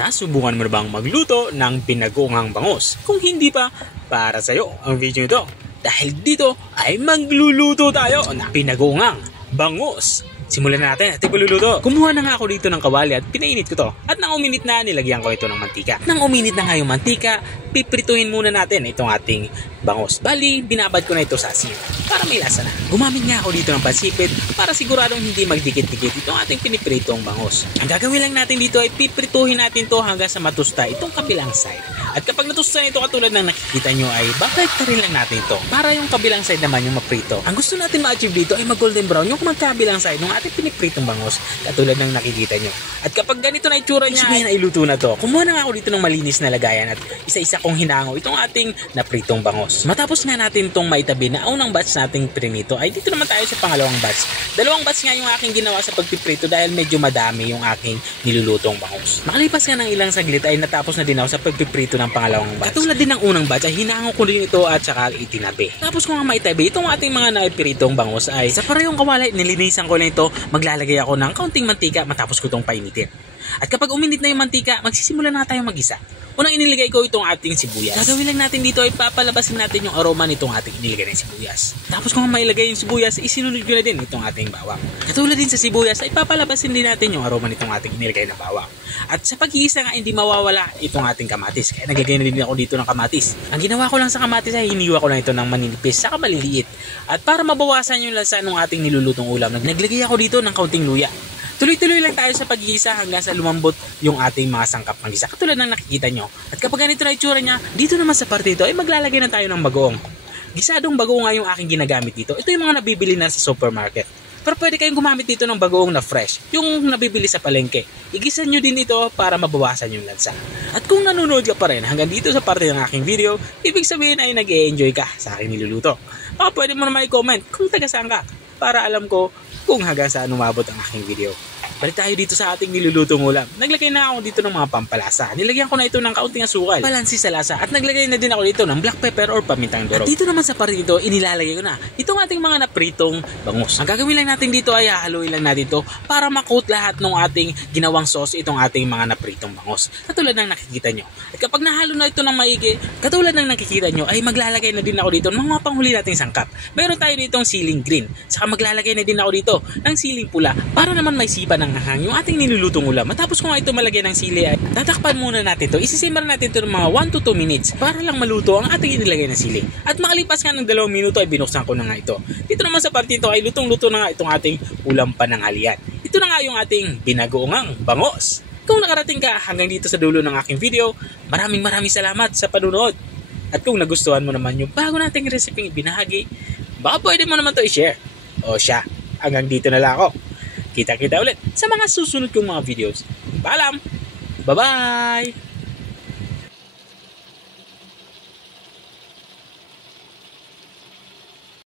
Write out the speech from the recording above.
Nasubukan mo na bang magluto ng binagoongang bangus? Kung hindi pa, para sa'yo ang video ito. Dahil dito ay magluluto tayo ng binagoongang bangus. Simulan na natin ating pagluluto. Kumuha na nga ako dito ng kawali at pinainit ko to. At nang uminit na, nilagyan ko ito ng mantika. Nang uminit na nga yung mantika, piprituhin muna natin itong ating bangus. Bali, binabad ko na ito sa asin para may lasa na. Gumamit nga ako dito ng pansipit para siguradong hindi magdikit-dikit itong ating pinipritong bangus. Ang gagawin lang natin dito ay piprituhin natin to hanggang sa matusta itong kabilang side. At kapag natusta ito katulad ng nakikita nyo ay babalik lang natin ito para yung kabilang side naman yung maprito. Ang gusto natin ma-achieve dito ay mag-golden brown yung magkabilang side ng ating pinipritong bangus katulad ng nakikita nyo. At kapag ganito na itsura niya ay iluto na to. Kumuha na nga ako dito ng malinis na lagayan at isa-isa kong hinango itong ating napritong bangus. Matapos nga natin itong maitabi na unang batch nating prinito ay dito naman tayo sa pangalawang batch. Dalawang batch nga yung aking ginawa sa pagpiprito dahil medyo madami yung aking nilulutong bangus. Makalipas nga ng ilang saglit ay natapos na din ako sa pagpiprito ng pangalawang batch. Katulad din ng unang batch ay hinango ko din ito at saka itinabi. Tapos ko nga maitabi itong ating mga naipiritong bangus ay sa parehong kawali nilinisan ko na ito. Maglalagay ako ng kaunting mantika matapos ko itong painitin. At kapag uminit na yung mantika, magsisimula na tayo mag-isa. Unang iniligay ko itong ating sibuyas. Gagawin lang natin dito ay papalabasin natin yung aroma nitong ating iniligay ng sibuyas. Tapos kung mailagay yung sibuyas, isinunod ko na din itong ating bawang. Katulad din sa sibuyas ay papalabasin din natin yung aroma nitong ating iniligay na bawang. At sa pag-iisa nga hindi mawawala itong ating kamatis. Kaya naglagay na din ako dito ng kamatis. Ang ginawa ko lang sa kamatis ay hiniwa ko lang ito ng maninipis saka maliliit. At para mabawasan yung lasa ng ating nilulutong ulam, naglagay ako dito ng kaunting luya. Tuloy-tuloy lang tayo sa pag-iisa hanggang sa lumambot yung ating mga sangkap ng gisa. Katulad ng nakikita nyo. At kapag ganito na itsura niya, dito naman sa parte ito ay maglalagay na tayo ng bagoong. Gisadong bagoong nga yung aking ginagamit dito. Ito yung mga nabibili na sa supermarket. Pero pwede kayong gumamit dito ng bagoong na fresh. Yung nabibili sa palengke. Igisa nyo din ito para mabawasan yung lansa. At kung nanonood ka pa rin hanggang dito sa parte ng aking video, ibig sabihin ay nag-e-enjoy ka sa aking niluluto. Baka pwede mo naman i-comment kung taga saan ka para alam ko kung hanggang saan umabot ang aking video. Balik tayo dito sa ating nilulutong ulam. Naglagay na ako dito ng mga pampalasa. Nilagyan ko na ito ng kaunting asukal, balansi sa lasa. At naglagay na din ako dito ng black pepper or pamintang durog. At dito naman sa parte dito, inilalagay ko na itong ating mga napritong bangus. Ang gagawin lang natin dito ay hahaluin lang natin ito para makoat lahat ng ating ginawang sauce itong ating mga napritong bangus. Katulad ng nakikita nyo. At kapag nahalo na ito ng maigi, katulad ng nakikita nyo, ay maglalagay na din ako dito ng mga panghuli nating sangkap. Meron tayo dito ng siling green. Saka maglalagay na din ako dito ng siling pula para naman may sipa ng hang yung ating nilulutong ulam. Matapos ko nga ito malagay ng sili ay tatakpan muna natin ito. Isisimmer natin ito ng mga 1 to 2 minutes para lang maluto ang ating inilagay na sili. At makalipas nga ng 2 minuto ay binuksan ko na nga ito. Dito naman sa parte ito ay lutong-luto na nga itong ating ulam pananghalian. Ito na nga yung ating binagoongang bangus. Kung nakarating ka hanggang dito sa dulo ng aking video, maraming salamat sa panunood. At kung nagustuhan mo naman yung bago nating resepeng ibinahagi, baka pwede mo naman ito i-share. O siya, hanggang dito na lang ako. Kita-kita ulit sa mga susunod kong mga videos. Paalam! Bye-bye!